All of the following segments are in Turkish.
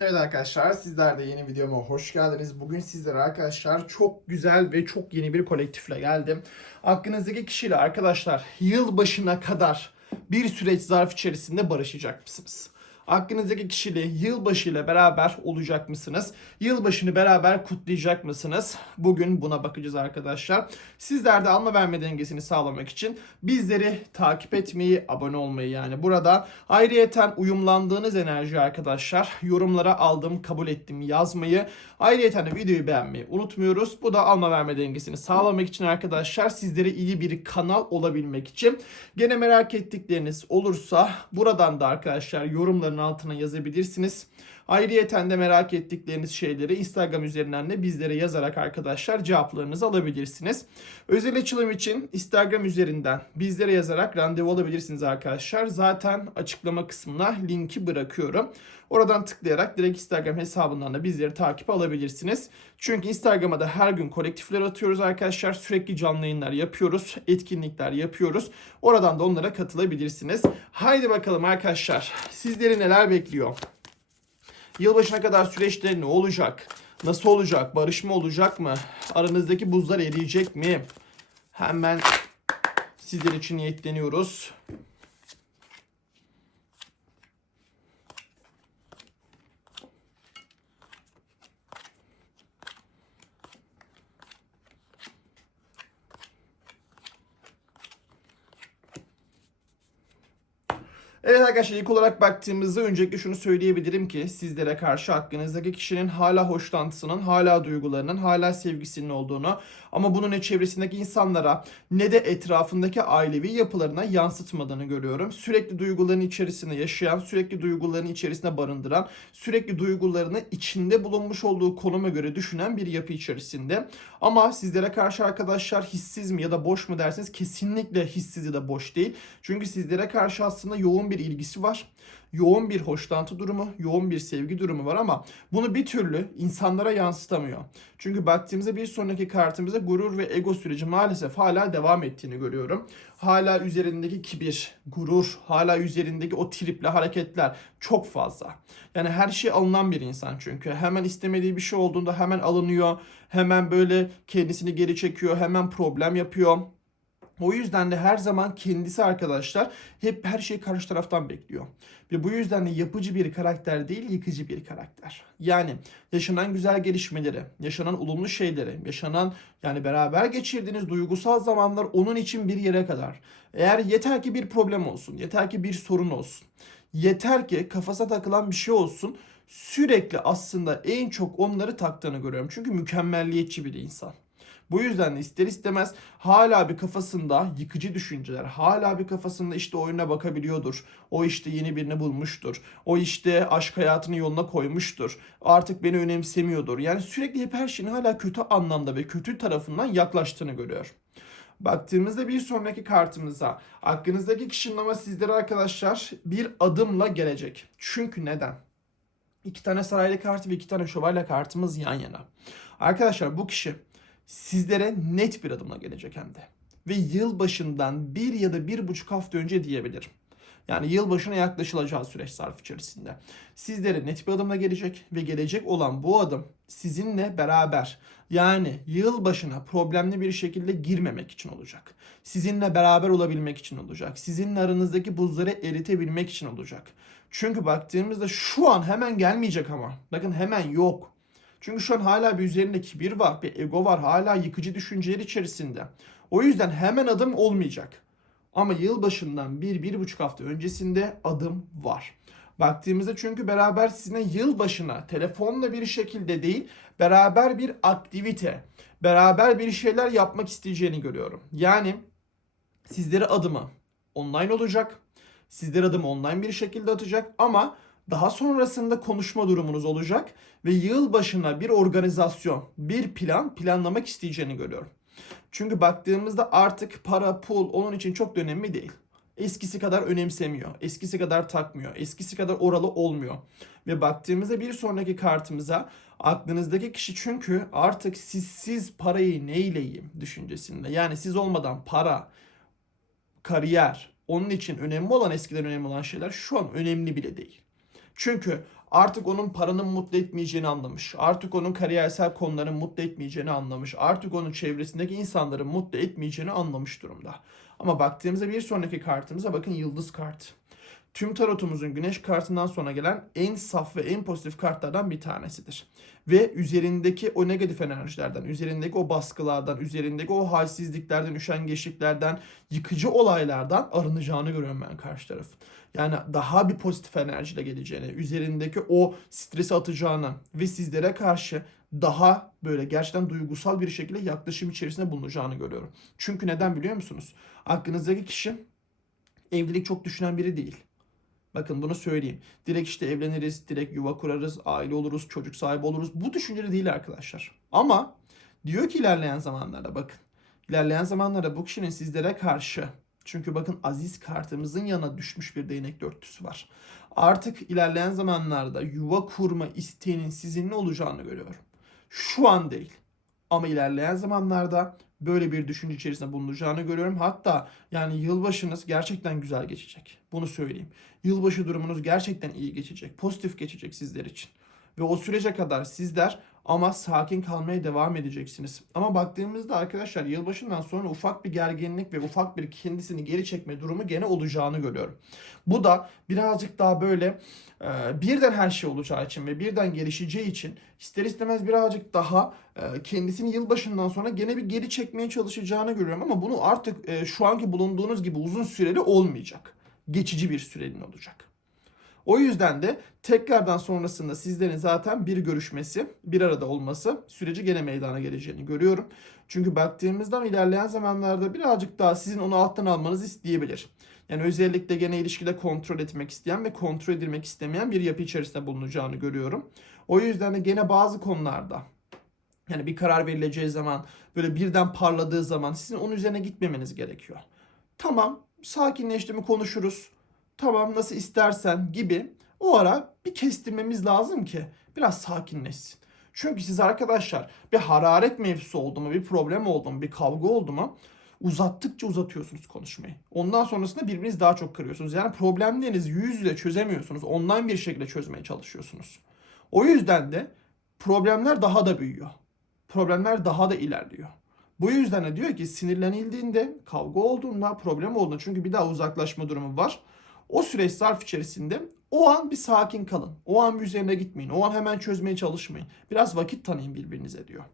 Evet arkadaşlar sizler de yeni videoma hoş geldiniz. Bugün sizlere arkadaşlar çok güzel ve çok yeni bir kolektifle geldim. Aklınızdaki kişiyle arkadaşlar yıl başına kadar bir süreç zarf içerisinde barışacak mısınız? Aklınızdaki kişiyle yılbaşıyla beraber olacak mısınız? Yılbaşını beraber kutlayacak mısınız? Bugün buna bakacağız arkadaşlar. Sizler de alma verme dengesini sağlamak için bizleri takip etmeyi, abone olmayı yani burada ayrıyeten uyumlandığınız enerji arkadaşlar yorumlara aldım, kabul ettim yazmayı. Ayrıyeten de videoyu beğenmeyi unutmuyoruz. Bu da alma verme dengesini sağlamak için arkadaşlar sizlere iyi bir kanal olabilmek için. Gene merak ettikleriniz olursa buradan da arkadaşlar yorumların altına yazabilirsiniz. Ayrıyeten de merak ettikleriniz şeyleri Instagram üzerinden de bizlere yazarak arkadaşlar cevaplarınızı alabilirsiniz. Özel açılım için Instagram üzerinden bizlere yazarak randevu alabilirsiniz arkadaşlar. Zaten açıklama kısmına linki bırakıyorum. Oradan tıklayarak direkt Instagram hesabından da bizleri takip alabilirsiniz. Çünkü Instagram'a da her gün kolektifler atıyoruz arkadaşlar. Sürekli canlı yayınlar yapıyoruz. Etkinlikler yapıyoruz. Oradan da onlara katılabilirsiniz. Haydi bakalım arkadaşlar. Sizleri neler bekliyor? Yılbaşına kadar süreçte ne olacak? Nasıl olacak? Barışma olacak mı? Aranızdaki buzlar eriyecek mi? Hemen sizler için niyetleniyoruz. Evet arkadaşlar ilk olarak baktığımızda öncelikle şunu söyleyebilirim ki sizlere karşı aklınızdaki kişinin hala hoşlantısının, hala duygularının, hala sevgisinin olduğunu ama bunu ne çevresindeki insanlara ne de etrafındaki ailevi yapılarına yansıtmadığını görüyorum. Sürekli duyguların içerisinde yaşayan, sürekli duyguların içerisinde barındıran, sürekli duygularını içinde bulunmuş olduğu konuma göre düşünen bir yapı içerisinde. Ama sizlere karşı arkadaşlar hissiz mi ya da boş mu derseniz kesinlikle hissiz ya da boş değil. Çünkü sizlere karşı aslında yoğun bir ilgisi var. Yoğun bir hoşlantı durumu, yoğun bir sevgi durumu var ama bunu bir türlü insanlara yansıtamıyor. Çünkü baktığımızda bir sonraki kartımızda gurur ve ego süreci maalesef hala devam ettiğini görüyorum. Hala üzerindeki kibir, gurur, hala üzerindeki o tripli hareketler çok fazla. Yani her şey alınan bir insan çünkü. Hemen istemediği bir şey olduğunda hemen alınıyor. Hemen böyle kendisini geri çekiyor. Hemen problem yapıyor. O yüzden de her zaman kendisi arkadaşlar hep her şeyi karşı taraftan bekliyor. Ve bu yüzden de yapıcı bir karakter değil, yıkıcı bir karakter. Yani yaşanan güzel gelişmeleri, yaşanan olumlu şeyleri, yaşanan yani beraber geçirdiğiniz duygusal zamanlar onun için bir yere kadar. Eğer yeter ki bir problem olsun, yeter ki bir sorun olsun. Yeter ki kafasına takılan bir şey olsun. Sürekli aslında en çok onları taktığını görüyorum. Çünkü mükemmelliyetçi bir insan. Bu yüzden de ister istemez hala bir kafasında yıkıcı düşünceler, hala bir kafasında işte oyuna bakabiliyordur. O işte yeni birini bulmuştur. O işte aşk hayatını yoluna koymuştur. Artık beni önemsemiyordur. Yani sürekli hep her şeyin hala kötü anlamda ve kötü tarafından yaklaştığını görüyor. Baktığımızda bir sonraki kartımıza aklınızdaki kişinin ama sizlere arkadaşlar bir adımla gelecek. Çünkü neden? İki tane saraylı kartı ve iki tane şövalye kartımız yan yana. Arkadaşlar bu kişi sizlere net bir adımla gelecek hem de. Ve yıl başından bir ya da bir buçuk hafta önce diyebilirim. Yani yılbaşına yaklaşılacağı süreç zarf içerisinde. Sizlere net bir adımla gelecek ve gelecek olan bu adım sizinle beraber yani yılbaşına problemli bir şekilde girmemek için olacak. Sizinle beraber olabilmek için olacak. Sizinle aranızdaki buzları eritebilmek için olacak. Çünkü baktığımızda şu an hemen gelmeyecek ama. Bakın hemen yok. Çünkü şu an hala bir üzerinde kibir var, bir ego var, hala yıkıcı düşünceler içerisinde. O yüzden hemen adım olmayacak. Ama yılbaşından bir, bir buçuk hafta öncesinde adım var. Baktığımızda çünkü beraber sizinle yılbaşına telefonla bir şekilde değil, beraber bir aktivite, beraber bir şeyler yapmak isteyeceğini görüyorum. Yani sizlere adımı online olacak. Sizlere adımı online bir şekilde atacak ama daha sonrasında konuşma durumunuz olacak ve yıl başına bir organizasyon, bir plan planlamak isteyeceğini görüyorum. Çünkü baktığımızda artık para, pul onun için çok önemli değil. Eskisi kadar önemsemiyor. Eskisi kadar takmıyor. Eskisi kadar oralı olmuyor. Ve baktığımızda bir sonraki kartımıza aklınızdaki kişi çünkü artık sizsiz parayı neyleyeyim düşüncesinde. Yani siz olmadan para, kariyer, onun için önemli olan eskiden önemli olan şeyler şu an önemli bile değil. Çünkü Artık onun paranın mutlu etmeyeceğini anlamış. Artık onun kariyersel konuların mutlu etmeyeceğini anlamış. Artık onun çevresindeki insanların mutlu etmeyeceğini anlamış durumda. Ama baktığımızda bir sonraki kartımıza bakın yıldız kartı. Tüm tarotumuzun güneş kartından sonra gelen en saf ve en pozitif kartlardan bir tanesidir. Ve üzerindeki o negatif enerjilerden, üzerindeki o baskılardan, üzerindeki o halsizliklerden, üşengeçliklerden, yıkıcı olaylardan arınacağını görüyorum ben karşı tarafın. Yani daha bir pozitif enerjiyle geleceğini, üzerindeki o stresi atacağını ve sizlere karşı daha böyle gerçekten duygusal bir şekilde yaklaşım içerisinde bulunacağını görüyorum. Çünkü neden biliyor musunuz? Aklınızdaki kişi evlilik çok düşünen biri değil. Bakın bunu söyleyeyim. Direkt işte evleniriz, direkt yuva kurarız, aile oluruz, çocuk sahibi oluruz. Bu düşünceli değil arkadaşlar. Ama diyor ki ilerleyen zamanlarda bakın. İlerleyen zamanlarda bu kişinin sizlere karşı çünkü bakın aziz kartımızın yanına düşmüş bir değnek dörtlüsü var. Artık ilerleyen zamanlarda yuva kurma isteğinin sizinle olacağını görüyorum. Şu an değil. Ama ilerleyen zamanlarda böyle bir düşünce içerisinde bulunacağını görüyorum. Hatta yani yılbaşınız gerçekten güzel geçecek. Bunu söyleyeyim. Yılbaşı durumunuz gerçekten iyi geçecek. Pozitif geçecek sizler için. Ve o sürece kadar sizler ama sakin kalmaya devam edeceksiniz. Ama baktığımızda arkadaşlar yılbaşından sonra ufak bir gerginlik ve ufak bir kendisini geri çekme durumu gene olacağını görüyorum. Bu da birazcık daha böyle e, birden her şey olacağı için ve birden gelişeceği için ister istemez birazcık daha e, kendisini yılbaşından sonra gene bir geri çekmeye çalışacağını görüyorum. Ama bunu artık e, şu anki bulunduğunuz gibi uzun süreli olmayacak. Geçici bir süreliğine olacak. O yüzden de tekrardan sonrasında sizlerin zaten bir görüşmesi, bir arada olması süreci gene meydana geleceğini görüyorum. Çünkü baktığımızda ilerleyen zamanlarda birazcık daha sizin onu alttan almanızı isteyebilir. Yani özellikle gene ilişkide kontrol etmek isteyen ve kontrol edilmek istemeyen bir yapı içerisinde bulunacağını görüyorum. O yüzden de gene bazı konularda yani bir karar verileceği zaman böyle birden parladığı zaman sizin onun üzerine gitmemeniz gerekiyor. Tamam sakinleşti mi konuşuruz tamam nasıl istersen gibi o ara bir kestirmemiz lazım ki biraz sakinleşsin. Çünkü siz arkadaşlar bir hararet mevzusu oldu mu, bir problem oldu mu, bir kavga oldu mu uzattıkça uzatıyorsunuz konuşmayı. Ondan sonrasında birbirinizi daha çok kırıyorsunuz. Yani problemlerinizi yüz yüze çözemiyorsunuz. Online bir şekilde çözmeye çalışıyorsunuz. O yüzden de problemler daha da büyüyor. Problemler daha da ilerliyor. Bu yüzden de diyor ki sinirlenildiğinde, kavga olduğunda, problem olduğunda çünkü bir daha uzaklaşma durumu var. O süreç zarf içerisinde o an bir sakin kalın. O an bir üzerine gitmeyin. O an hemen çözmeye çalışmayın. Biraz vakit tanıyın birbirinize diyor.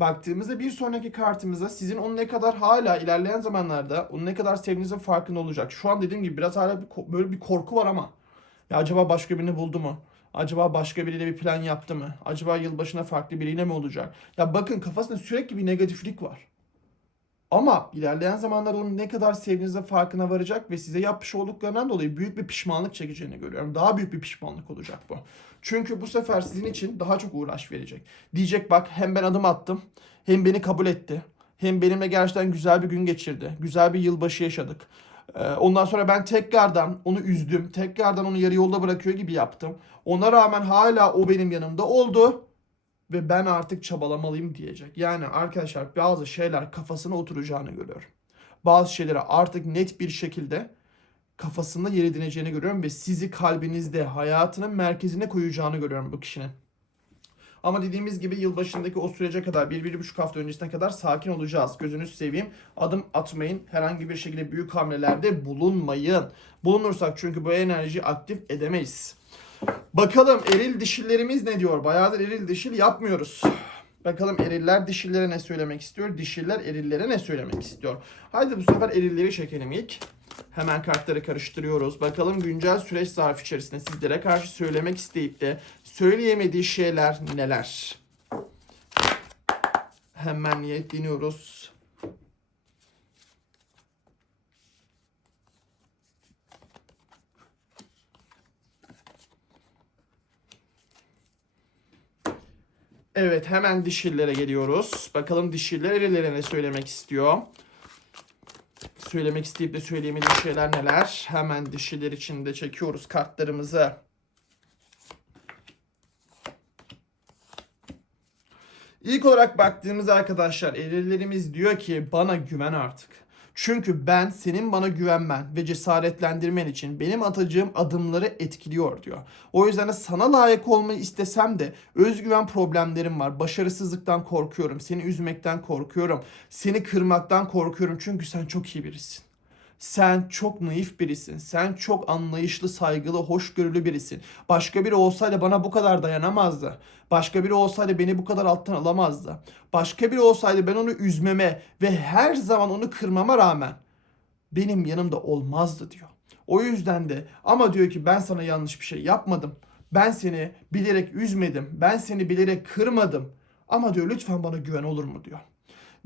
Baktığımızda bir sonraki kartımıza sizin onu ne kadar hala ilerleyen zamanlarda onu ne kadar sevdiğinizin farkında olacak. Şu an dediğim gibi biraz hala bir, böyle bir korku var ama ya acaba başka birini buldu mu? Acaba başka biriyle bir plan yaptı mı? Acaba yılbaşına farklı biriyle mi olacak? Ya bakın kafasında sürekli bir negatiflik var. Ama ilerleyen zamanlarda onu ne kadar sevdiğinizde farkına varacak ve size yapmış olduklarından dolayı büyük bir pişmanlık çekeceğini görüyorum. Daha büyük bir pişmanlık olacak bu. Çünkü bu sefer sizin için daha çok uğraş verecek. Diyecek bak hem ben adım attım hem beni kabul etti. Hem benimle gerçekten güzel bir gün geçirdi. Güzel bir yılbaşı yaşadık. Ee, ondan sonra ben tekrardan onu üzdüm. Tekrardan onu yarı yolda bırakıyor gibi yaptım. Ona rağmen hala o benim yanımda oldu ve ben artık çabalamalıyım diyecek. Yani arkadaşlar bazı şeyler kafasına oturacağını görüyorum. Bazı şeyleri artık net bir şekilde kafasında yer edineceğini görüyorum ve sizi kalbinizde, hayatının merkezine koyacağını görüyorum bu kişinin. Ama dediğimiz gibi yılbaşındaki o sürece kadar, bir, bir buçuk hafta öncesine kadar sakin olacağız. Gözünüzü seveyim. Adım atmayın. Herhangi bir şekilde büyük hamlelerde bulunmayın. Bulunursak çünkü bu enerjiyi aktif edemeyiz. Bakalım eril dişillerimiz ne diyor? Bayağıdır eril dişil yapmıyoruz. Bakalım eriller dişillere ne söylemek istiyor? Dişiller erillere ne söylemek istiyor? Haydi bu sefer erilleri çekelim ilk. Hemen kartları karıştırıyoruz. Bakalım güncel süreç zarfı içerisinde sizlere karşı söylemek isteyip de söyleyemediği şeyler neler? Hemen yetleniyoruz. Evet hemen dişillere geliyoruz. Bakalım dişiller erilere ne söylemek istiyor. Söylemek isteyip de söyleyemediği şeyler neler. Hemen dişiler için de çekiyoruz kartlarımızı. İlk olarak baktığımız arkadaşlar erillerimiz diyor ki bana güven artık. Çünkü ben senin bana güvenmen ve cesaretlendirmen için benim atacağım adımları etkiliyor diyor. O yüzden de sana layık olmayı istesem de özgüven problemlerim var. Başarısızlıktan korkuyorum. Seni üzmekten korkuyorum. Seni kırmaktan korkuyorum. Çünkü sen çok iyi birisin. Sen çok naif birisin. Sen çok anlayışlı, saygılı, hoşgörülü birisin. Başka biri olsaydı bana bu kadar dayanamazdı. Başka biri olsaydı beni bu kadar alttan alamazdı. Başka biri olsaydı ben onu üzmeme ve her zaman onu kırmama rağmen benim yanımda olmazdı diyor. O yüzden de ama diyor ki ben sana yanlış bir şey yapmadım. Ben seni bilerek üzmedim. Ben seni bilerek kırmadım. Ama diyor lütfen bana güven olur mu diyor.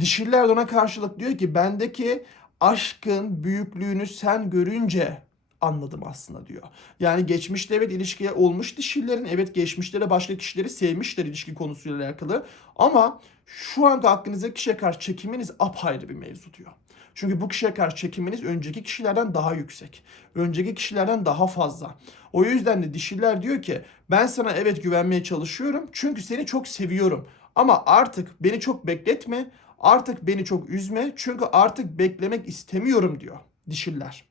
Dişiller de ona karşılık diyor ki bendeki aşkın büyüklüğünü sen görünce anladım aslında diyor. Yani geçmişte evet ilişkiye olmuş dişillerin evet geçmişte de başka kişileri sevmişler ilişki konusuyla alakalı. Ama şu anda aklınızdaki kişiye karşı çekiminiz apayrı bir mevzu diyor. Çünkü bu kişiye karşı çekiminiz önceki kişilerden daha yüksek. Önceki kişilerden daha fazla. O yüzden de dişiler diyor ki ben sana evet güvenmeye çalışıyorum. Çünkü seni çok seviyorum. Ama artık beni çok bekletme. Artık beni çok üzme. Çünkü artık beklemek istemiyorum diyor dişiller.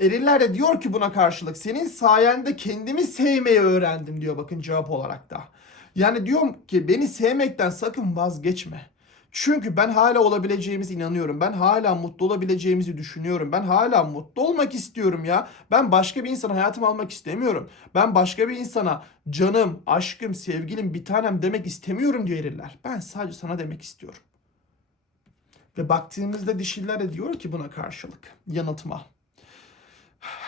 Eriller de diyor ki buna karşılık senin sayende kendimi sevmeyi öğrendim diyor bakın cevap olarak da. Yani diyorum ki beni sevmekten sakın vazgeçme. Çünkü ben hala olabileceğimize inanıyorum. Ben hala mutlu olabileceğimizi düşünüyorum. Ben hala mutlu olmak istiyorum ya. Ben başka bir insanı hayatıma almak istemiyorum. Ben başka bir insana canım, aşkım, sevgilim, bir tanem demek istemiyorum diyor eriller. Ben sadece sana demek istiyorum. Ve baktığımızda dişiller de diyor ki buna karşılık yanıltma.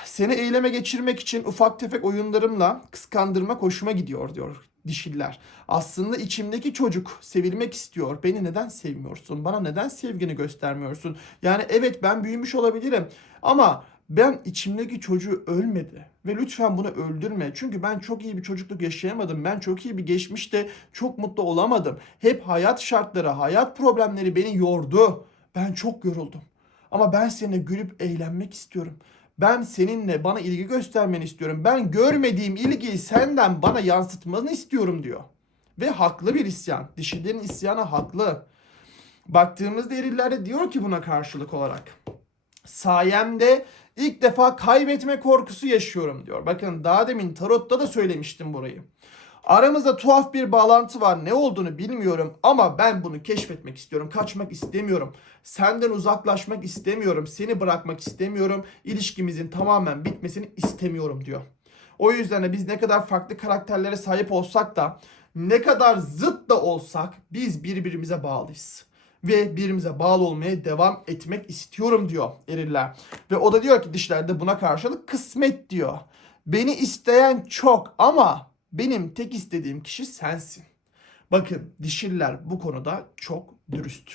Seni eyleme geçirmek için ufak tefek oyunlarımla kıskandırmak hoşuma gidiyor diyor dişiller. Aslında içimdeki çocuk sevilmek istiyor. Beni neden sevmiyorsun? Bana neden sevgini göstermiyorsun? Yani evet ben büyümüş olabilirim ama ben içimdeki çocuğu ölmedi ve lütfen bunu öldürme. Çünkü ben çok iyi bir çocukluk yaşayamadım. Ben çok iyi bir geçmişte çok mutlu olamadım. Hep hayat şartları, hayat problemleri beni yordu. Ben çok yoruldum. Ama ben seninle gülüp eğlenmek istiyorum. Ben seninle bana ilgi göstermeni istiyorum. Ben görmediğim ilgiyi senden bana yansıtmanı istiyorum diyor. Ve haklı bir isyan. Dişilerin isyanı haklı. Baktığımızda eriller de diyor ki buna karşılık olarak. Sayemde ilk defa kaybetme korkusu yaşıyorum diyor. Bakın daha demin tarotta da söylemiştim burayı. Aramızda tuhaf bir bağlantı var. Ne olduğunu bilmiyorum ama ben bunu keşfetmek istiyorum. Kaçmak istemiyorum. Senden uzaklaşmak istemiyorum. Seni bırakmak istemiyorum. İlişkimizin tamamen bitmesini istemiyorum diyor. O yüzden de biz ne kadar farklı karakterlere sahip olsak da ne kadar zıt da olsak biz birbirimize bağlıyız. Ve birbirimize bağlı olmaya devam etmek istiyorum diyor eriller. Ve o da diyor ki dişlerde buna karşılık kısmet diyor. Beni isteyen çok ama benim tek istediğim kişi sensin. Bakın dişiller bu konuda çok dürüst.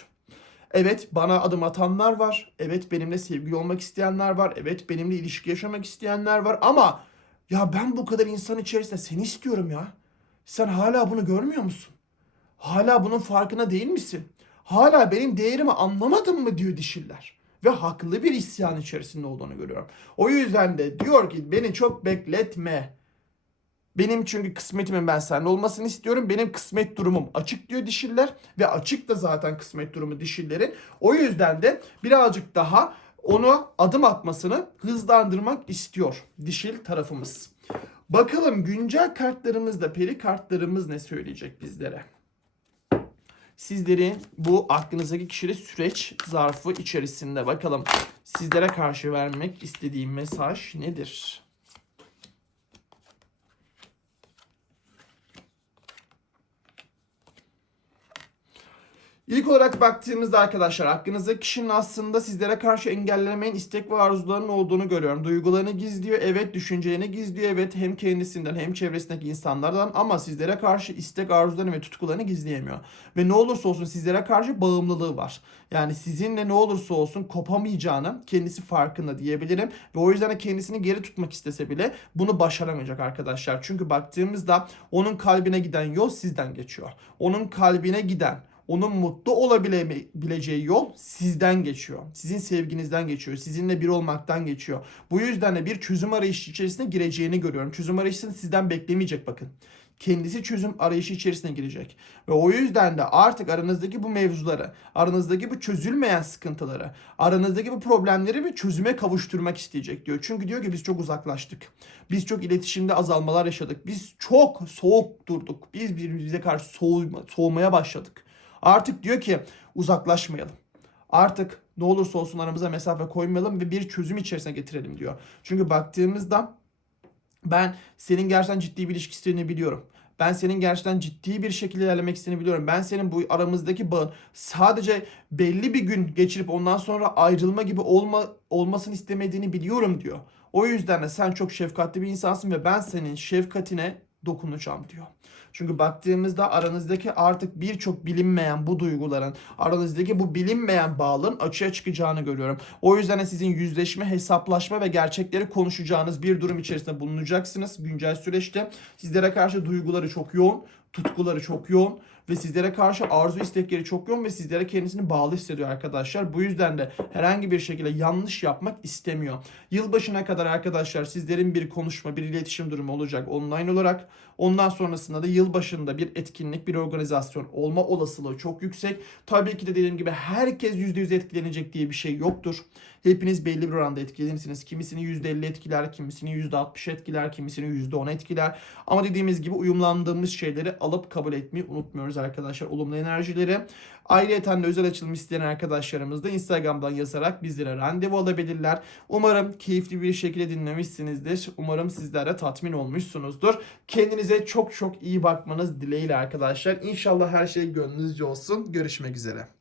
Evet bana adım atanlar var. Evet benimle sevgili olmak isteyenler var. Evet benimle ilişki yaşamak isteyenler var. Ama ya ben bu kadar insan içerisinde seni istiyorum ya. Sen hala bunu görmüyor musun? Hala bunun farkına değil misin? Hala benim değerimi anlamadın mı diyor dişiller. Ve haklı bir isyan içerisinde olduğunu görüyorum. O yüzden de diyor ki beni çok bekletme. Benim çünkü kısmetimin ben seninle olmasını istiyorum. Benim kısmet durumum açık diyor dişiller. Ve açık da zaten kısmet durumu dişillerin. O yüzden de birazcık daha onu adım atmasını hızlandırmak istiyor dişil tarafımız. Bakalım güncel kartlarımızda peri kartlarımız ne söyleyecek bizlere? Sizlerin bu aklınızdaki kişiyle süreç zarfı içerisinde bakalım sizlere karşı vermek istediğim mesaj nedir? İlk olarak baktığımızda arkadaşlar aklınızdaki kişinin aslında sizlere karşı engellemeyin istek ve arzularının olduğunu görüyorum. Duygularını gizliyor, evet düşüncelerini gizliyor, evet hem kendisinden hem çevresindeki insanlardan ama sizlere karşı istek arzularını ve tutkularını gizleyemiyor. Ve ne olursa olsun sizlere karşı bağımlılığı var. Yani sizinle ne olursa olsun kopamayacağını kendisi farkında diyebilirim. Ve o yüzden de kendisini geri tutmak istese bile bunu başaramayacak arkadaşlar. Çünkü baktığımızda onun kalbine giden yol sizden geçiyor. Onun kalbine giden onun mutlu olabileceği yol sizden geçiyor. Sizin sevginizden geçiyor. Sizinle bir olmaktan geçiyor. Bu yüzden de bir çözüm arayışı içerisine gireceğini görüyorum. Çözüm arayışını sizden beklemeyecek bakın. kendisi çözüm arayışı içerisine girecek. Ve o yüzden de artık aranızdaki bu mevzuları, aranızdaki bu çözülmeyen sıkıntıları, aranızdaki bu problemleri bir çözüme kavuşturmak isteyecek diyor. Çünkü diyor ki biz çok uzaklaştık. Biz çok iletişimde azalmalar yaşadık. Biz çok soğuk durduk. Biz birbirimize karşı soğuma, soğumaya başladık. Artık diyor ki uzaklaşmayalım. Artık ne olursa olsun aramıza mesafe koymayalım ve bir çözüm içerisine getirelim diyor. Çünkü baktığımızda ben senin gerçekten ciddi bir ilişki istediğini biliyorum. Ben senin gerçekten ciddi bir şekilde ilerlemek istediğini biliyorum. Ben senin bu aramızdaki bağın sadece belli bir gün geçirip ondan sonra ayrılma gibi olma, olmasını istemediğini biliyorum diyor. O yüzden de sen çok şefkatli bir insansın ve ben senin şefkatine dokunacağım diyor. Çünkü baktığımızda aranızdaki artık birçok bilinmeyen bu duyguların, aranızdaki bu bilinmeyen bağların açığa çıkacağını görüyorum. O yüzden de sizin yüzleşme, hesaplaşma ve gerçekleri konuşacağınız bir durum içerisinde bulunacaksınız güncel süreçte. Sizlere karşı duyguları çok yoğun, tutkuları çok yoğun ve sizlere karşı arzu istekleri çok yoğun ve sizlere kendisini bağlı hissediyor arkadaşlar. Bu yüzden de herhangi bir şekilde yanlış yapmak istemiyor. Yılbaşına kadar arkadaşlar sizlerin bir konuşma, bir iletişim durumu olacak online olarak. Ondan sonrasında da yılbaşında bir etkinlik, bir organizasyon olma olasılığı çok yüksek. Tabii ki de dediğim gibi herkes %100 etkilenecek diye bir şey yoktur. Hepiniz belli bir oranda etkilenirsiniz. Kimisini %50 etkiler, kimisini %60 etkiler, kimisini %10 etkiler. Ama dediğimiz gibi uyumlandığımız şeyleri alıp kabul etmeyi unutmuyoruz arkadaşlar. Olumlu enerjileri. Ayrıca özel açılım isteyen arkadaşlarımız da Instagram'dan yazarak bizlere randevu alabilirler. Umarım keyifli bir şekilde dinlemişsinizdir. Umarım sizler de tatmin olmuşsunuzdur. Kendinize çok çok iyi bakmanız dileğiyle arkadaşlar. İnşallah her şey gönlünüzce olsun. Görüşmek üzere.